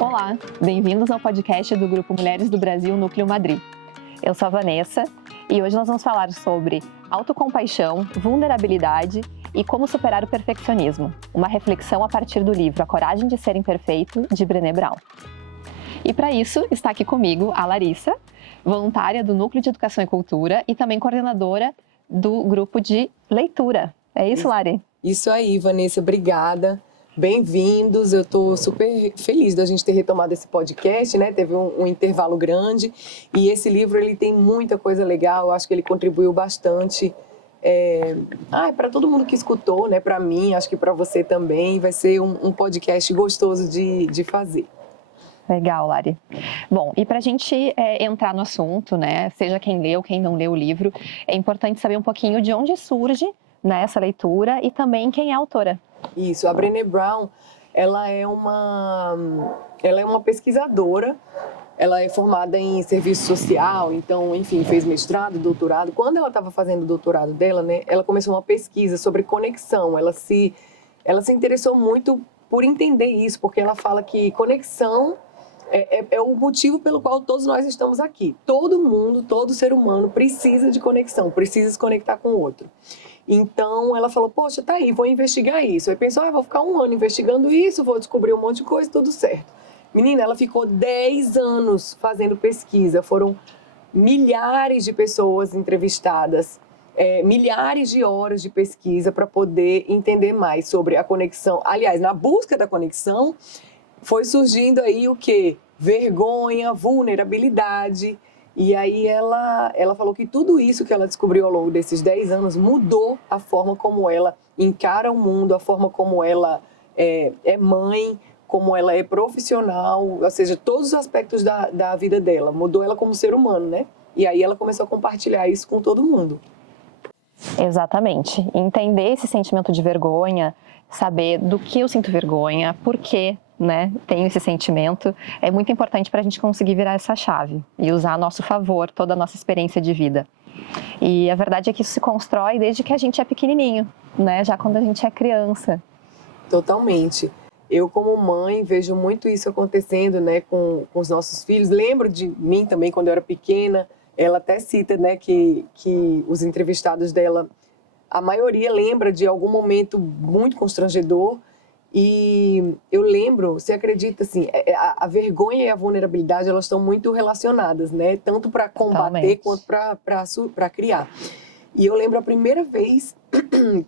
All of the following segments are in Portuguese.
Olá, bem-vindos ao podcast do Grupo Mulheres do Brasil Núcleo Madrid. Eu sou a Vanessa e hoje nós vamos falar sobre autocompaixão, vulnerabilidade e como superar o perfeccionismo, uma reflexão a partir do livro A Coragem de Ser Imperfeito, de Brené Brown. E para isso está aqui comigo a Larissa, voluntária do Núcleo de Educação e Cultura e também coordenadora do grupo de leitura. É isso, Lari? Isso aí, Vanessa, obrigada. Bem-vindos, eu estou super feliz da gente ter retomado esse podcast, né? Teve um intervalo grande e esse livro ele tem muita coisa legal, eu acho que ele contribuiu bastante para todo mundo que escutou, né? Para mim, acho que para você também, vai ser um podcast gostoso de fazer. Legal, Lari. Bom, e para a gente entrar no assunto, né? Seja quem leu, quem não leu o livro, é importante saber um pouquinho de onde surge, né, essa leitura e também quem é a autora. Isso, a Brené Brown, ela é uma pesquisadora, ela é formada em serviço social, então, enfim, fez mestrado, doutorado. Quando ela estava fazendo o doutorado dela, né, ela começou uma pesquisa sobre conexão, ela se interessou muito por entender isso, porque ela fala que conexão é o motivo pelo qual todos nós estamos aqui. Todo mundo, todo ser humano precisa de conexão, precisa se conectar com o outro. Então, ela falou, poxa, tá aí, vou investigar isso. Aí pensou, vou ficar 1 ano investigando isso, vou descobrir um monte de coisa, tudo certo. Menina, ela ficou 10 anos fazendo pesquisa, foram milhares de pessoas entrevistadas, milhares de horas de pesquisa para poder entender mais sobre a conexão. Aliás, na busca da conexão, foi surgindo aí o quê? Vergonha, vulnerabilidade. E aí ela falou que tudo isso que ela descobriu ao longo desses 10 anos mudou a forma como ela encara o mundo, a forma como ela é mãe, como ela é profissional, ou seja, todos os aspectos da vida dela. Mudou ela como ser humano, né? E aí ela começou a compartilhar isso com todo mundo. Exatamente. Entender esse sentimento de vergonha, saber do que eu sinto vergonha, por quê, né, tenho esse sentimento, é muito importante para a gente conseguir virar essa chave e usar a nosso favor toda a nossa experiência de vida. E a verdade é que isso se constrói desde que a gente é pequenininho, né, já quando a gente é criança. Totalmente. Eu, como mãe, vejo muito isso acontecendo, né, com os nossos filhos. Lembro de mim também, quando eu era pequena. Ela até cita, né, que os entrevistados dela, a maioria lembra de algum momento muito constrangedor. E eu lembro, você acredita, assim, a vergonha e a vulnerabilidade, elas estão muito relacionadas, né? Tanto para combater quanto para criar. E eu lembro a primeira vez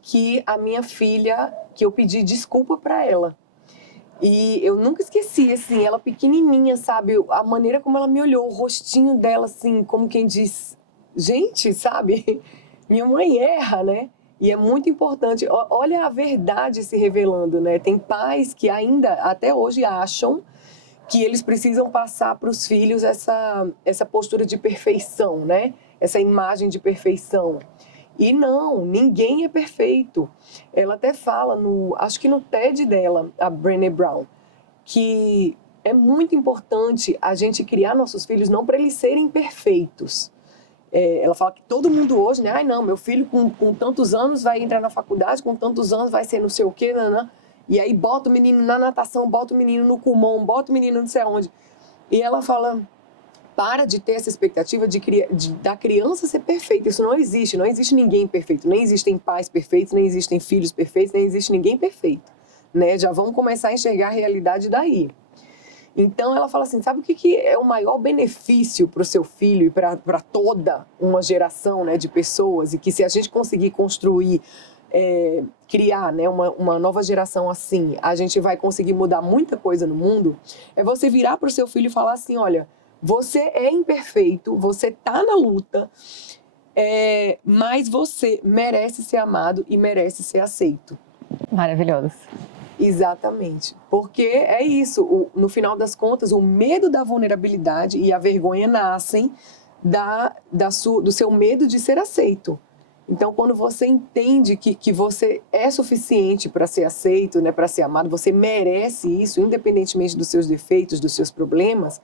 que a minha filha, que eu pedi desculpa para ela. E eu nunca esqueci, assim, ela pequenininha, sabe? A maneira como ela me olhou, o rostinho dela, assim, como quem diz, gente, sabe? Minha mãe erra, né? E é muito importante, olha a verdade se revelando, né? Tem pais que ainda, até hoje, acham que eles precisam passar para os filhos essa postura de perfeição, né? Essa imagem de perfeição. E não, ninguém é perfeito. Ela até fala, acho que no TED dela, a Brené Brown, que é muito importante a gente criar nossos filhos não para eles serem perfeitos. Ela fala que todo mundo hoje, né? Não, meu filho com tantos anos vai entrar na faculdade, com tantos anos vai ser não sei o quê, nanã. E aí bota o menino na natação, bota o menino no Kumon, bota o menino não sei aonde. E ela fala, para de ter essa expectativa da criança ser perfeita. Isso não existe ninguém perfeito. Nem existem pais perfeitos, nem existem filhos perfeitos, nem existe ninguém perfeito. Né? Já vamos começar a enxergar a realidade daí. Então ela fala assim, sabe o que é o maior benefício para o seu filho e para toda uma geração, né, de pessoas, e que se a gente conseguir construir, criar, né, uma nova geração assim, a gente vai conseguir mudar muita coisa no mundo, é você virar para o seu filho e falar assim, olha, você é imperfeito, você está na luta, mas você merece ser amado e merece ser aceito. Maravilhoso. Exatamente, porque é isso, no final das contas, o medo da vulnerabilidade e a vergonha nascem do seu medo de ser aceito. Então, quando você entende que você é suficiente para ser aceito, né, para ser amado, você merece isso, independentemente dos seus defeitos, dos seus problemas,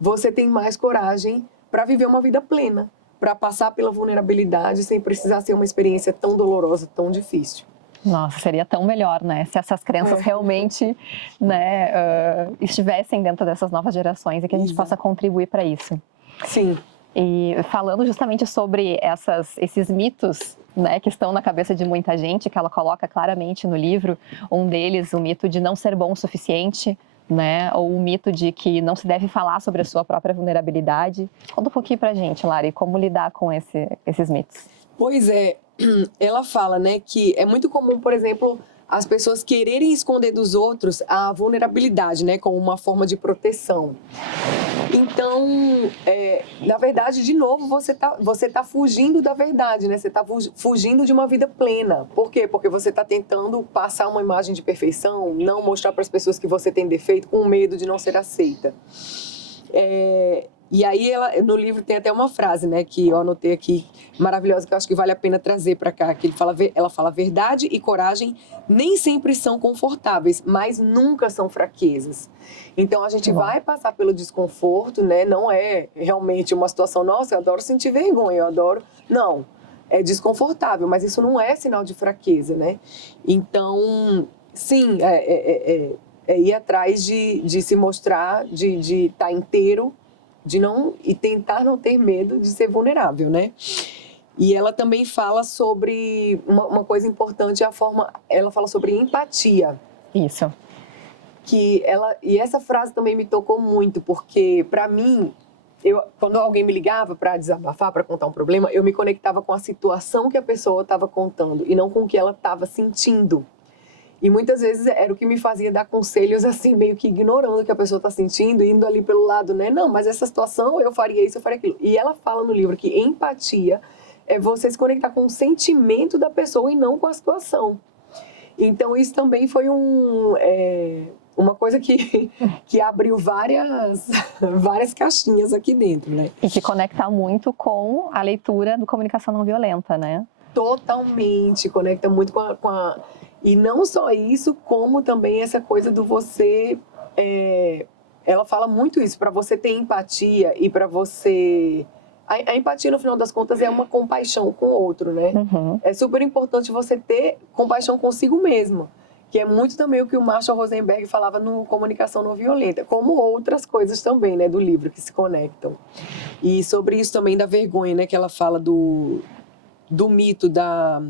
você tem mais coragem para viver uma vida plena, para passar pela vulnerabilidade sem precisar ser uma experiência tão dolorosa, tão difícil. Nossa, seria tão melhor, né? Se essas crenças realmente, né, estivessem dentro dessas novas gerações e que a gente possa contribuir para isso. Sim. E falando justamente sobre esses mitos, né, que estão na cabeça de muita gente, que ela coloca claramente no livro, um deles, o mito de não ser bom o suficiente, né, ou o mito de que não se deve falar sobre a sua própria vulnerabilidade. Conta um pouquinho pra gente, Lari, como lidar com esses mitos. Pois é, ela fala, né, que é muito comum, por exemplo, as pessoas quererem esconder dos outros a vulnerabilidade, né, como uma forma de proteção. Então, na verdade, de novo, você tá fugindo da verdade, né? Você está fugindo de uma vida plena. Por quê? Porque você está tentando passar uma imagem de perfeição, não mostrar para as pessoas que você tem defeito, com medo de não ser aceita. E aí, no livro tem até uma frase, né, que eu anotei aqui, maravilhosa, que eu acho que vale a pena trazer para cá, que ela fala: verdade e coragem nem sempre são confortáveis, mas nunca são fraquezas. Então, a gente vai passar pelo desconforto, né, não é realmente uma situação, nossa, eu adoro sentir vergonha, eu adoro... Não, é desconfortável, mas isso não é sinal de fraqueza, né? Então, sim, ir atrás de se mostrar, de estar inteiro, e tentar não ter medo de ser vulnerável, né? E ela também fala sobre uma coisa importante, ela fala sobre empatia. Isso. E essa frase também me tocou muito, porque para mim, quando alguém me ligava para desabafar, para contar um problema, eu me conectava com a situação que a pessoa estava contando e não com o que ela estava sentindo. E muitas vezes era o que me fazia dar conselhos assim, meio que ignorando o que a pessoa está sentindo, indo ali pelo lado, né? Não, mas essa situação eu faria isso, eu faria aquilo. E ela fala no livro que empatia é você se conectar com o sentimento da pessoa e não com a situação. Então isso também foi uma coisa que abriu várias caixinhas aqui dentro, né? E que conecta muito com a leitura do Comunicação Não Violenta, né? Totalmente, conecta muito com a... E não só isso, como também essa coisa do você... ela fala muito isso, para você ter empatia e para você... A empatia, no final das contas, é uma compaixão com o outro, né? Uhum. É super importante você ter compaixão consigo mesmo, que é muito também o que o Marshall Rosenberg falava no Comunicação Não Violenta, como outras coisas também, né, do livro, que se conectam. E sobre isso também da vergonha, né, que ela fala do mito da...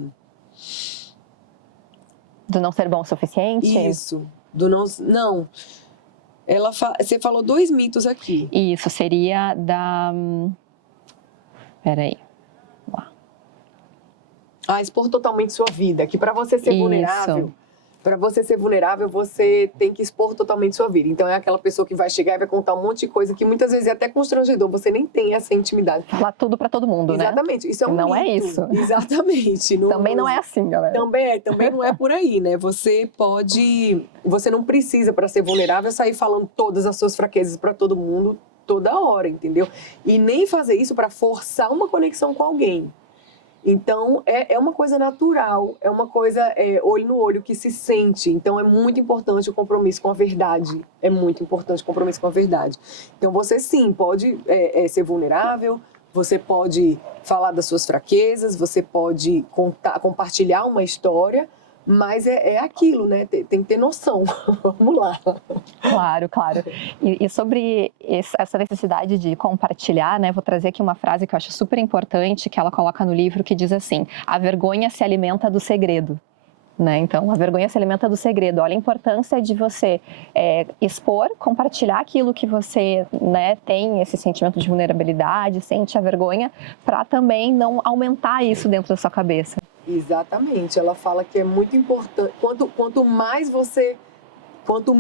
Do não ser bom o suficiente? Isso, do não... Não, você falou 2 mitos aqui. Isso, seria da... Peraí. Expor totalmente sua vida, que para você ser vulnerável... Para você ser vulnerável, você tem que expor totalmente sua vida. Então, é aquela pessoa que vai chegar e vai contar um monte de coisa que muitas vezes é até constrangedor, você nem tem essa intimidade. Falar tudo para todo mundo, né? Exatamente, isso é um não mito. É isso. Exatamente. Também não é assim, galera. Também não é por aí, né? Você não precisa, para ser vulnerável, sair falando todas as suas fraquezas para todo mundo, toda hora, entendeu? E nem fazer isso para forçar uma conexão com alguém. Então, é uma coisa natural, é uma coisa olho no olho que se sente. Então, é muito importante o compromisso com a verdade. É muito importante o compromisso com a verdade. Então, você sim pode ser vulnerável, você pode falar das suas fraquezas, você pode compartilhar uma história, mas é aquilo, né? Tem que ter noção. Vamos lá. Claro, claro. E sobre essa necessidade de compartilhar, né? Vou trazer aqui uma frase que eu acho super importante, que ela coloca no livro, que diz assim: a vergonha se alimenta do segredo. Né? Então, a vergonha se alimenta do segredo. Olha a importância de você expor, compartilhar aquilo que você, né, tem esse sentimento de vulnerabilidade, sente a vergonha, para também não aumentar isso dentro da sua cabeça. Exatamente, ela fala que é muito importante, quanto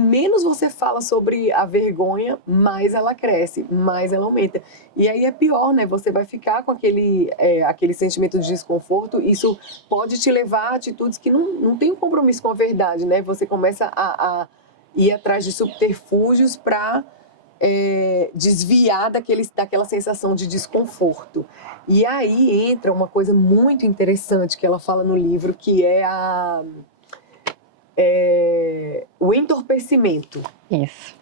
menos você fala sobre a vergonha, mais ela cresce, mais ela aumenta. E aí é pior, né? Você vai ficar com aquele sentimento de desconforto, isso pode te levar a atitudes que não tem um compromisso com a verdade, né? Você começa a ir atrás de subterfúgios para desviar daquela sensação de desconforto. E aí entra uma coisa muito interessante que ela fala no livro, que é o entorpecimento. Isso.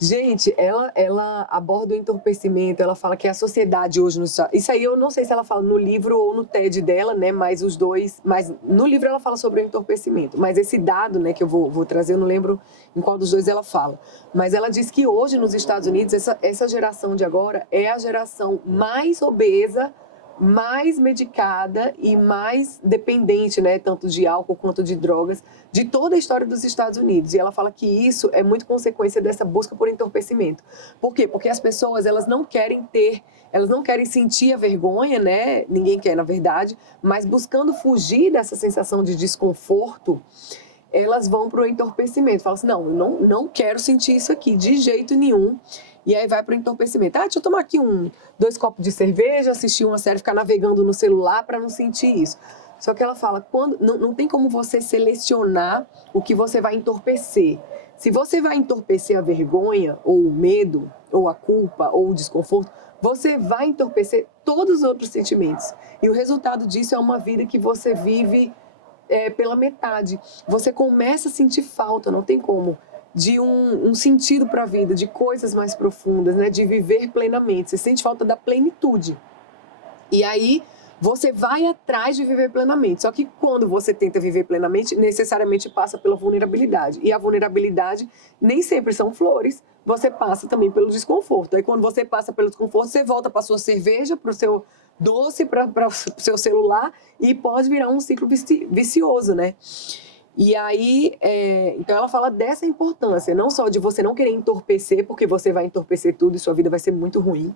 Gente, ela aborda o entorpecimento, ela fala que a sociedade hoje... Isso aí eu não sei se ela fala no livro ou no TED dela, né? Mas os dois... Mas no livro ela fala sobre o entorpecimento. Mas esse dado, né, que eu vou trazer, eu não lembro em qual dos dois ela fala. Mas ela diz que hoje nos Estados Unidos, essa geração de agora é a geração mais obesa, mais medicada e mais dependente, né, tanto de álcool quanto de drogas, de toda a história dos Estados Unidos. E ela fala que isso é muito consequência dessa busca por entorpecimento. Por quê? Porque as pessoas, elas não querem sentir a vergonha, né? Ninguém quer, na verdade, mas buscando fugir dessa sensação de desconforto, elas vão para o entorpecimento. Falam assim, não quero sentir isso aqui de jeito nenhum. E aí vai para o entorpecimento. Deixa eu tomar aqui 2 copos de cerveja, assistir uma série, ficar navegando no celular para não sentir isso. Só que ela fala, não tem como você selecionar o que você vai entorpecer. Se você vai entorpecer a vergonha, ou o medo, ou a culpa, ou o desconforto, você vai entorpecer todos os outros sentimentos. E o resultado disso é uma vida que você vive pela metade. Você começa a sentir falta, não tem como, de um sentido para a vida, de coisas mais profundas, né? De viver plenamente. Você sente falta da plenitude. E aí você vai atrás de viver plenamente. Só que quando você tenta viver plenamente, necessariamente passa pela vulnerabilidade. E a vulnerabilidade nem sempre são flores. Você passa também pelo desconforto. Aí quando você passa pelo desconforto, você volta para a sua cerveja, para o seu doce, para o seu celular, e pode virar um ciclo vicioso, né? E aí, então ela fala dessa importância, não só de você não querer entorpecer, porque você vai entorpecer tudo e sua vida vai ser muito ruim,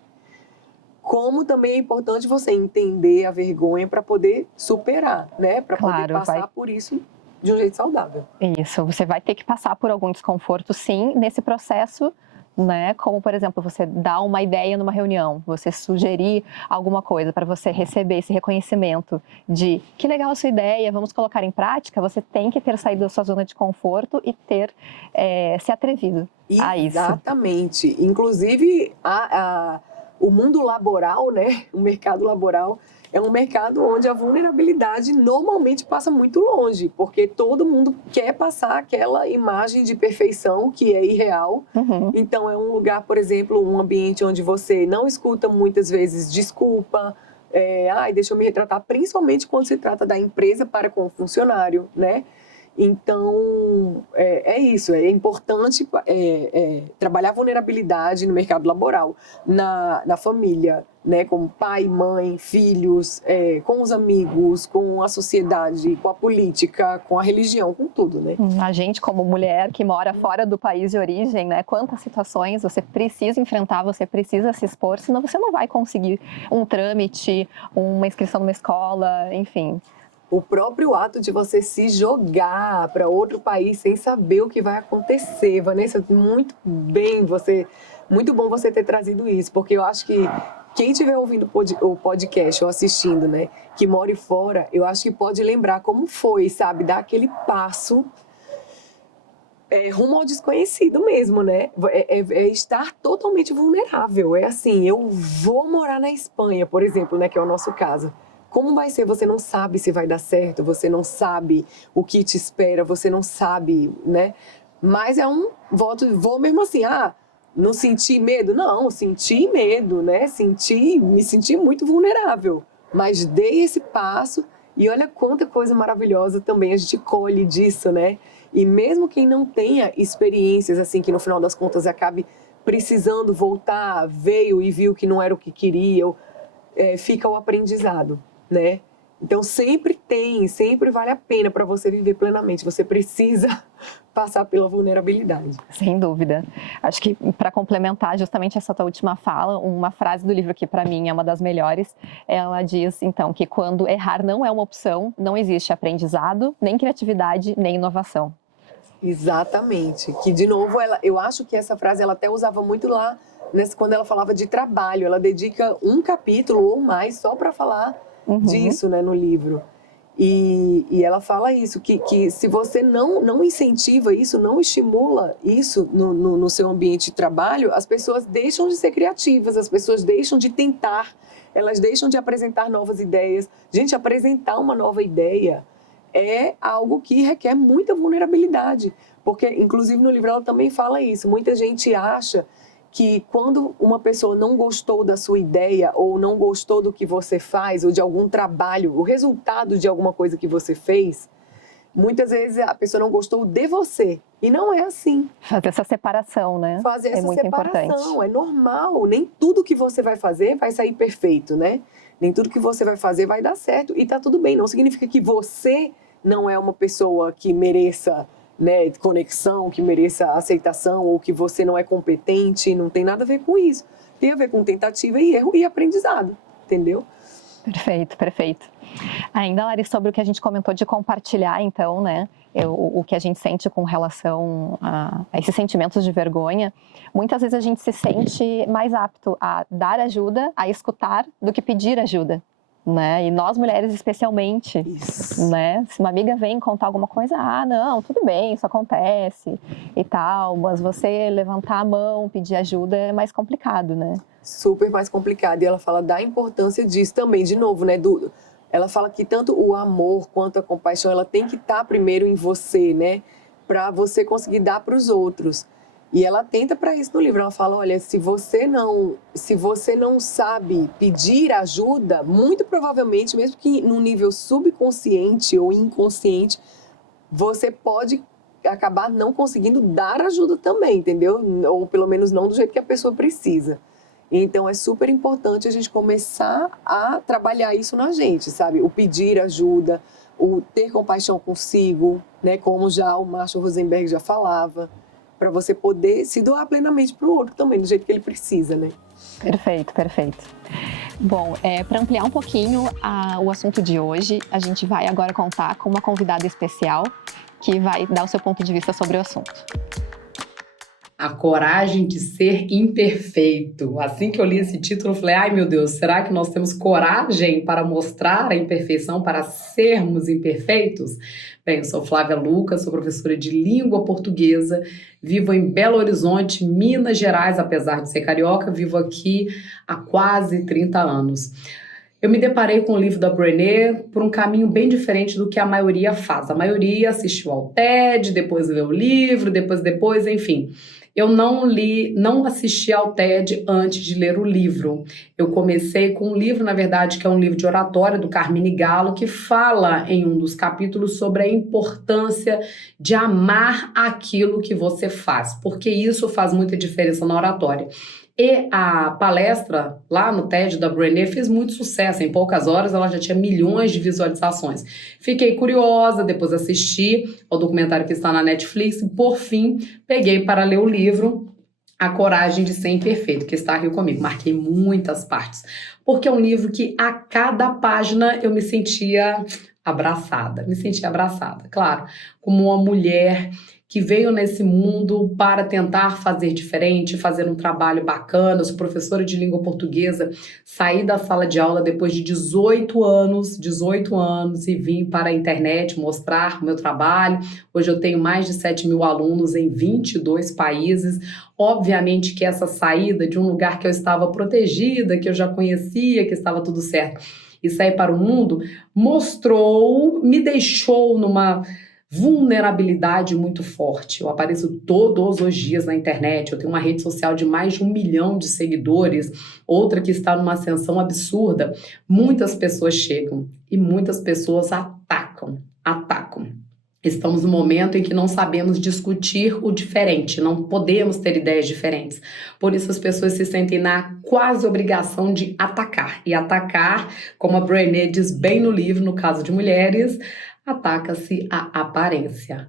como também é importante você entender a vergonha para poder superar, né? Para poder passar por isso de um jeito saudável. Isso, você vai ter que passar por algum desconforto, sim, nesse processo, né? Como, por exemplo, você dar uma ideia numa reunião, você sugerir alguma coisa para você receber esse reconhecimento de que legal a sua ideia, vamos colocar em prática, você tem que ter saído da sua zona de conforto e ter se atrevido a isso. Exatamente. Inclusive, o mundo laboral, né? O mercado laboral é um mercado onde a vulnerabilidade normalmente passa muito longe, porque todo mundo quer passar aquela imagem de perfeição que é irreal. Uhum. Então, é um lugar, por exemplo, um ambiente onde você não escuta muitas vezes desculpa, deixa eu me retratar, principalmente quando se trata da empresa para com o funcionário, né? Então, é isso, é importante trabalhar a vulnerabilidade no mercado laboral, na família, né, como pai, mãe, filhos, com os amigos, com a sociedade, com a política, com a religião, com tudo, né? A gente, como mulher que mora fora do país de origem, né, quantas situações você precisa enfrentar, você precisa se expor, senão você não vai conseguir um trâmite, uma inscrição numa escola, enfim. O próprio ato de você se jogar para outro país sem saber o que vai acontecer. Vanessa, muito bom você ter trazido isso, porque eu acho que quem estiver ouvindo o podcast ou assistindo, né, que mora fora, eu acho que pode lembrar como foi, sabe, dar aquele passo rumo ao desconhecido mesmo, né? É estar totalmente vulnerável. É assim, eu vou morar na Espanha, por exemplo, né, que é o nosso caso. Como vai ser? Você não sabe se vai dar certo, você não sabe o que te espera, você não sabe, né? Mas vou mesmo assim, não senti medo? Não, senti medo, né? Me senti muito vulnerável, mas dei esse passo e olha quanta coisa maravilhosa também a gente colhe disso, né? E mesmo quem não tenha experiências assim, que no final das contas acabe precisando voltar, veio e viu que não era o que queria, fica o aprendizado, né? Então sempre vale a pena para você viver plenamente. Você precisa passar pela vulnerabilidade. Sem dúvida. Acho que para complementar justamente essa tua última fala, uma frase do livro que para mim é uma das melhores, ela diz então que quando errar não é uma opção, não existe aprendizado, nem criatividade, nem inovação. Exatamente. Que de novo, eu acho que essa frase ela até usava muito lá, quando ela falava de trabalho. Ela dedica um capítulo ou mais só para falar disso, né, no livro. E ela fala isso, que se você não incentiva isso, não estimula isso no seu ambiente de trabalho, as pessoas deixam de ser criativas, as pessoas deixam de tentar, elas deixam de apresentar novas ideias. Gente, apresentar uma nova ideia é algo que requer muita vulnerabilidade. Porque, inclusive, no livro ela também fala isso. Muita gente acha que quando uma pessoa não gostou da sua ideia ou não gostou do que você faz ou de algum trabalho, o resultado de alguma coisa que você fez, muitas vezes a pessoa não gostou de você. E não é assim. Fazer essa separação, né? Fazer essa muito separação, importante. é normal. Nem tudo que você vai fazer vai sair perfeito, né? Nem tudo que você vai fazer vai dar certo. E tá tudo bem, não significa que você não é uma pessoa que mereça, né, conexão, que mereça aceitação, ou que você não é competente, não tem nada a ver com isso. Tem a ver com tentativa e erro e aprendizado, entendeu? Perfeito, perfeito. Ainda, Lari, sobre o que a gente comentou de compartilhar, então, né, o que a gente sente com relação a esses sentimentos de vergonha, muitas vezes a gente se sente mais apto a dar ajuda, a escutar, do que pedir ajuda, né? E nós mulheres especialmente, Isso. né? Se uma amiga vem contar alguma coisa, não, tudo bem, isso acontece e tal, mas você levantar a mão, pedir ajuda é mais complicado, né? Super mais complicado. E ela fala da importância disso também, de novo, né? Ela fala que tanto o amor quanto a compaixão, ela tem que estar primeiro em você, né? Para você conseguir dar para os outros. E ela tenta para isso no livro. Ela fala, olha, se você não sabe pedir ajuda, muito provavelmente, mesmo que num nível subconsciente ou inconsciente, você pode acabar não conseguindo dar ajuda também, entendeu? Ou pelo menos não do jeito que a pessoa precisa. Então, é super importante a gente começar a trabalhar isso na gente, sabe? O pedir ajuda, o ter compaixão consigo, né? Como já o Marshall Rosenberg já falava, para você poder se doar plenamente para o outro também, do jeito que ele precisa, né? Perfeito, perfeito. Bom, para ampliar um pouquinho o assunto de hoje, a gente vai agora contar com uma convidada especial que vai dar o seu ponto de vista sobre o assunto. A coragem de ser imperfeito. Assim que eu li esse título, eu falei, ai meu Deus, será que nós temos coragem para mostrar a imperfeição, para sermos imperfeitos? Bem, eu sou Flávia Lucas, sou professora de língua portuguesa, vivo em Belo Horizonte, Minas Gerais, apesar de ser carioca, vivo aqui há quase 30 anos. Eu me deparei com o livro da Brené por um caminho bem diferente do que a maioria faz. A maioria assistiu ao TED, depois leu o livro, depois, enfim. Eu não assisti ao TED antes de ler o livro. Eu comecei com um livro, na verdade, que é um livro de oratória do Carmine Gallo, que fala em um dos capítulos sobre a importância de amar aquilo que você faz, porque isso faz muita diferença na oratória. E a palestra lá no TED da Brené fez muito sucesso. Em poucas horas ela já tinha milhões de visualizações. Fiquei curiosa, depois assisti ao documentário que está na Netflix e, por fim, peguei para ler o livro A Coragem de Ser Imperfeito, que está aqui comigo. Marquei muitas partes, porque é um livro que a cada página eu me sentia abraçada. Claro, como uma mulher que veio nesse mundo para tentar fazer diferente, fazer um trabalho bacana. Eu sou professora de língua portuguesa, saí da sala de aula depois de 18 anos e vim para a internet mostrar o meu trabalho. Hoje eu tenho mais de 7.000 alunos em 22 países. Obviamente que essa saída de um lugar que eu estava protegida, que eu já conhecia, que estava tudo certo, e sair para o mundo, me deixou numa vulnerabilidade muito forte. Eu apareço todos os dias na internet, eu tenho uma rede social de mais de 1 milhão de seguidores, outra que está numa ascensão absurda. Muitas pessoas chegam e muitas pessoas atacam. Estamos num momento em que não sabemos discutir o diferente, não podemos ter ideias diferentes. Por isso as pessoas se sentem na quase obrigação de atacar. E atacar, como a Brené diz bem no livro, no caso de mulheres, ataca-se a aparência.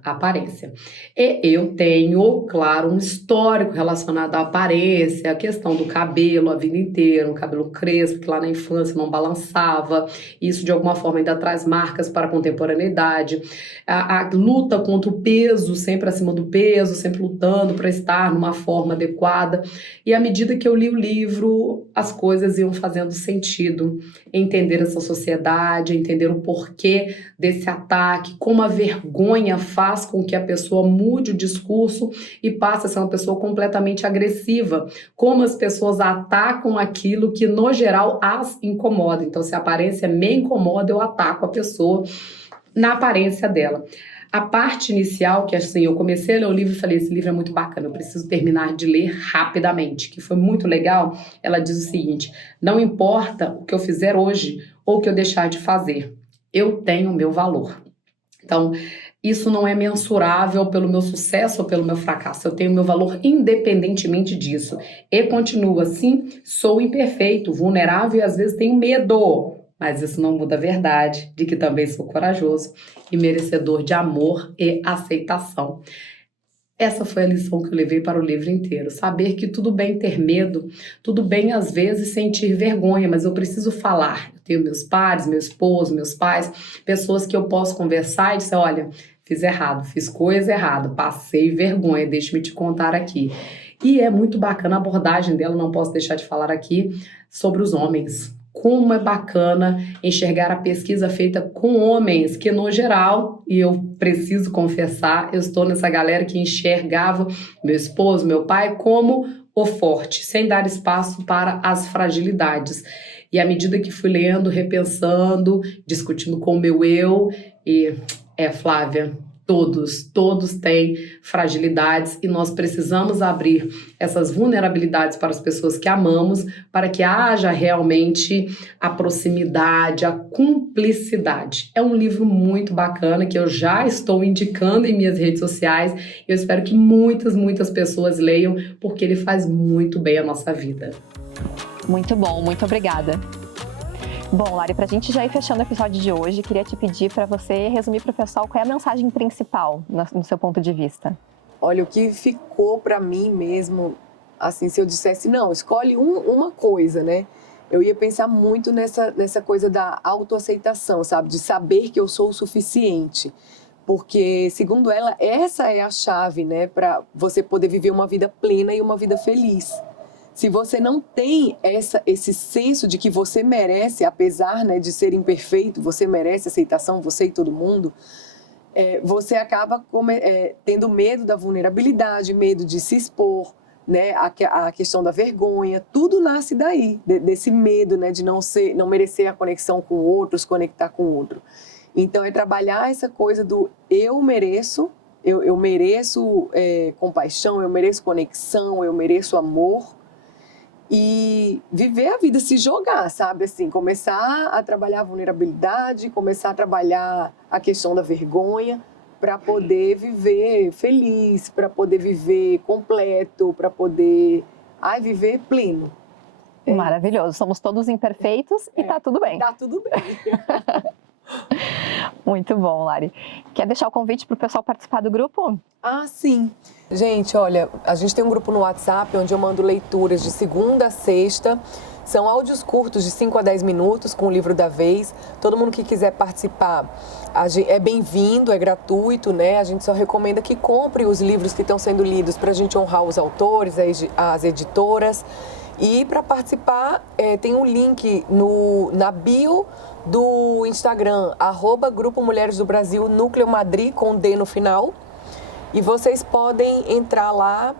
E eu tenho, claro, um histórico relacionado à aparência, a questão do cabelo a vida inteira, um cabelo crespo, que lá na infância não balançava, isso de alguma forma ainda traz marcas para a contemporaneidade, a luta contra o peso, sempre acima do peso, sempre lutando para estar numa forma adequada, e à medida que eu li o livro, as coisas iam fazendo sentido, entender essa sociedade, entender o porquê desse ataque, como a vergonha faz com que a pessoa mude o discurso e passe a ser uma pessoa completamente agressiva, como as pessoas atacam aquilo que no geral as incomoda. Então, se a aparência me incomoda, eu ataco a pessoa na aparência dela. A parte inicial, que assim, eu comecei a ler o livro e falei, esse livro é muito bacana, eu preciso terminar de ler rapidamente, que foi muito legal. Ela diz o seguinte: não importa o que eu fizer hoje ou o que eu deixar de fazer, eu tenho o meu valor. Então, isso não é mensurável pelo meu sucesso ou pelo meu fracasso. Eu tenho o meu valor independentemente disso. E continuo assim, sou imperfeito, vulnerável e às vezes tenho medo. Mas isso não muda a verdade de que também sou corajoso e merecedor de amor e aceitação. Essa foi a lição que eu levei para o livro inteiro. Saber que tudo bem ter medo, tudo bem às vezes sentir vergonha, mas eu preciso falar. Eu tenho meus pares, meu esposo, meus pais, pessoas que eu posso conversar e dizer, olha, fiz errado, fiz coisa errada, passei vergonha, deixa-me te contar aqui. E é muito bacana a abordagem dela, não posso deixar de falar aqui, sobre os homens. Como é bacana enxergar a pesquisa feita com homens, que no geral, e eu preciso confessar, eu estou nessa galera que enxergava meu esposo, meu pai, como o forte, sem dar espaço para as fragilidades. E à medida que fui lendo, repensando, discutindo com o meu eu, Flávia, todos têm fragilidades e nós precisamos abrir essas vulnerabilidades para as pessoas que amamos, para que haja realmente a proximidade, a cumplicidade. É um livro muito bacana que eu já estou indicando em minhas redes sociais e eu espero que muitas pessoas leiam, porque ele faz muito bem a nossa vida. Muito bom, muito obrigada. Bom, Lari, para a gente já ir fechando o episódio de hoje, queria te pedir para você resumir para o pessoal qual é a mensagem principal no seu ponto de vista. Olha, o que ficou para mim mesmo, assim, se eu dissesse, não, escolhe uma coisa, né? Eu ia pensar muito nessa coisa da autoaceitação, sabe? De saber que eu sou o suficiente. Porque, segundo ela, essa é a chave, né? Para você poder viver uma vida plena e uma vida feliz. Se você não tem esse senso de que você merece, apesar, né, de ser imperfeito, você merece aceitação, você e todo mundo, você acaba tendo medo da vulnerabilidade, medo de se expor, né, a questão da vergonha, tudo nasce daí, desse medo, né, de não merecer a conexão com outros, conectar com o outro. Então, é trabalhar essa coisa do eu mereço, eu mereço compaixão, eu mereço conexão, eu mereço amor, e viver a vida, se jogar, sabe, assim, começar a trabalhar a vulnerabilidade, começar a trabalhar a questão da vergonha, para poder viver feliz, para poder viver completo, para poder viver pleno. Maravilhoso, somos todos imperfeitos e tá tudo bem. Tá tudo bem. Muito bom, Lari. Quer deixar o convite para o pessoal participar do grupo? Ah, sim. Gente, olha, a gente tem um grupo no WhatsApp onde eu mando leituras de segunda a sexta. São áudios curtos de 5 a 10 minutos com o livro da vez. Todo mundo que quiser participar é bem-vindo, é gratuito, né? A gente só recomenda que compre os livros que estão sendo lidos para a gente honrar os autores, as editoras. E para participar, tem um link na bio do Instagram, @Grupo Mulheres do Brasil, Núcleo Madri, com D no final. E vocês podem entrar lá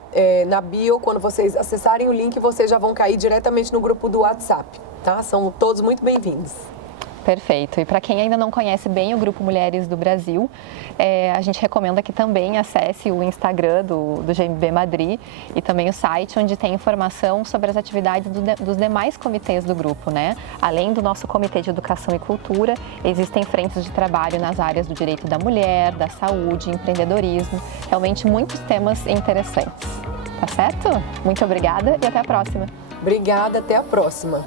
na bio, quando vocês acessarem o link, vocês já vão cair diretamente no grupo do WhatsApp, tá? São todos muito bem-vindos. Perfeito. E para quem ainda não conhece bem o Grupo Mulheres do Brasil, a gente recomenda que também acesse o Instagram do GMB Madri e também o site, onde tem informação sobre as atividades dos demais comitês do grupo, né? Além do nosso Comitê de Educação e Cultura, existem frentes de trabalho nas áreas do direito da mulher, da saúde, empreendedorismo, realmente muitos temas interessantes. Tá certo? Muito obrigada e até a próxima. Obrigada, até a próxima.